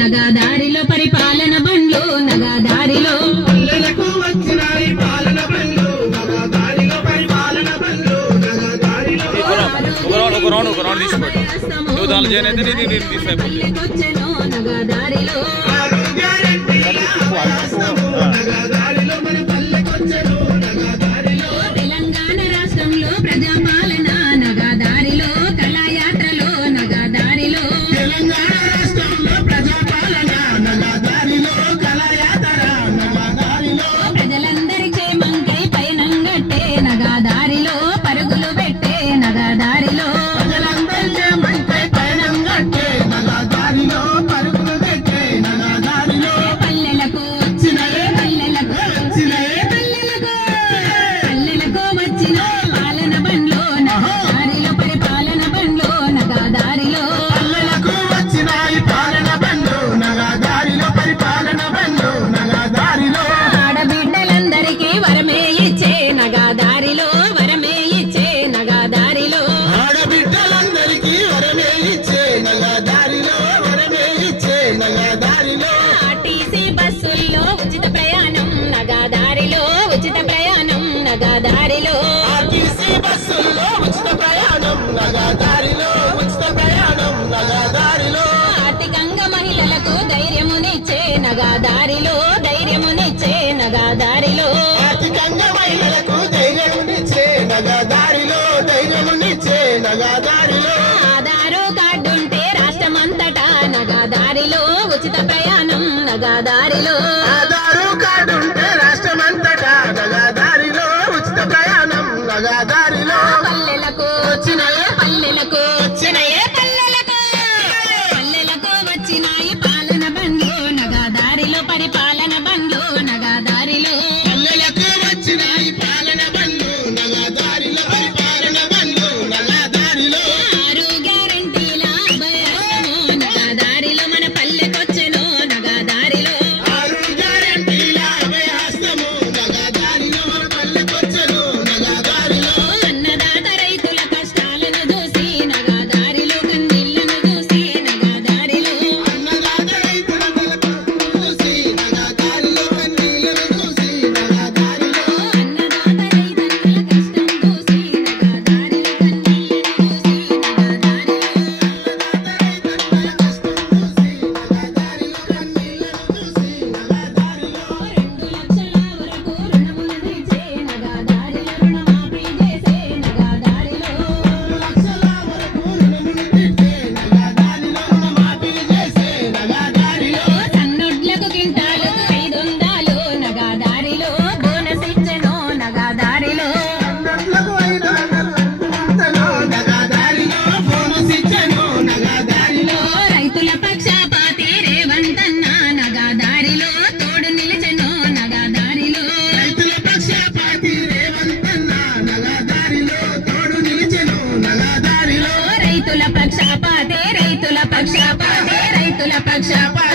నగదారిలో పరిపాలన బండ్లు నగదారిలో పల్లెలకు వచ్చినాయి పాలన బండ్లు నగదారిలో పరిపాలన బండ్లు నగదారిలో ఒక రౌండ్ తీసుకోండి నువ్వు దానిలో జాయిన్ అయితే నేను తీసుకుపోయి నగదారిలో నగదారిలో మన పల్లెకొచ్చెను నగదారిలో తెలంగాణ రాష్ట్రంలో ప్రజాపాలన నగదారిలో కళాయాత్రలో నగదారిలో తెలంగాణ రాష్ట్రంలో ప్రజాపాలన నగదారిలో కళాయాత్ర నగదారిలో ప్రజలందరి క్షేమంకై పయనంగట్టే నగదారిలో పరుగులు పెట్టే నగదారిలో ప్రజలందరి క్షేమంకై పయనం గట్టే నగదారిలో పరుగులు పెట్టే నగదారిలో పల్లెలకు వచ్చినయే పల్లెలకు వచ్చినయే పల్లెలకు వచ్చిన పాలన బండ్లో నగదారిలో పరిపాలన బండ్లో నగదారిలో పల్లెలకు వచ్చినాయి పాలన బండ్లు నగదారిలో పరిపాలన బండ్లు నగదారిలో ఆడబిడ్డలందరికీ వరమే ఇచ్చే నగదారిలో వరమే ఇచ్చే నగదారిలో ఆడబిడ్డలందరికీ వరమే ఇచ్చే నగదారిలో వరమే ఇచ్చే నగదారిలో ఆర్టీసీ బస్సుల్లో ఉచిత ప్రయాణం నగదారిలో ఉచిత ప్రయాణం నగదారిలో ఆర్టీసీ బస్సుల్లో ఉచిత ప్రయాణం నగదారిలో ఉచిత ప్రయాణం నగదారిలో ఆర్థికంగా మహిళలకు ధైర్యమునిచ్చే నగదారిలో ధైర్యమునిచ్చే నగదారిలో ఆర్థికంగా మహిళలకు ధైర్యమునిచ్చే నగదారిలో ధైర్యమునిచ్చే నగదారిలో ఆధారు కార్డుంటే రాష్ట్రమంతటా నగదారిలో ఉచిత ప్రయాణం నగదారిలో ఆధారు కార్డు ఉంటే రాష్ట్రమంతటా నగదారిలో ఉచిత ప్రయాణం నగదారిలో పల్లెలకు వచ్చినయే పల్లెలకు వచ్చినయే పల్లెలకు పల్లెలకు వచ్చినాయి పాలన బండ్లు నగదారిలో పరిపాలన బండ్లు నగదారిలో పల్లెలకు వచ్చినాయి పాలన బండ్లు నగదారిలో పరిపాలన బండ్లు నగదారిలో 6 గ్యారెంటీల అభయహస్తము నగదారిలో మన పల్లెకొచ్చెను నగదారిలో 6 గ్యారెంటీల అభయహస్తము నగదారిలో మన పల్లెకొచ్చెను నగదారిలో అన్నదాత రైతుల కష్టాలను చూసి నగదారిలో కన్నీళ్లను చూసి నగదారిలో అన్నదాత రైతుల బతుకు చూసి నగదారిలో కన్నీళ్లను చూసి నగదారిలో అన్నదాత రైతుల కష్టం చూసి నగదారిలో కన్నీళ్లను రైతుల పక్షపాతే రైతుల పక్షపాతే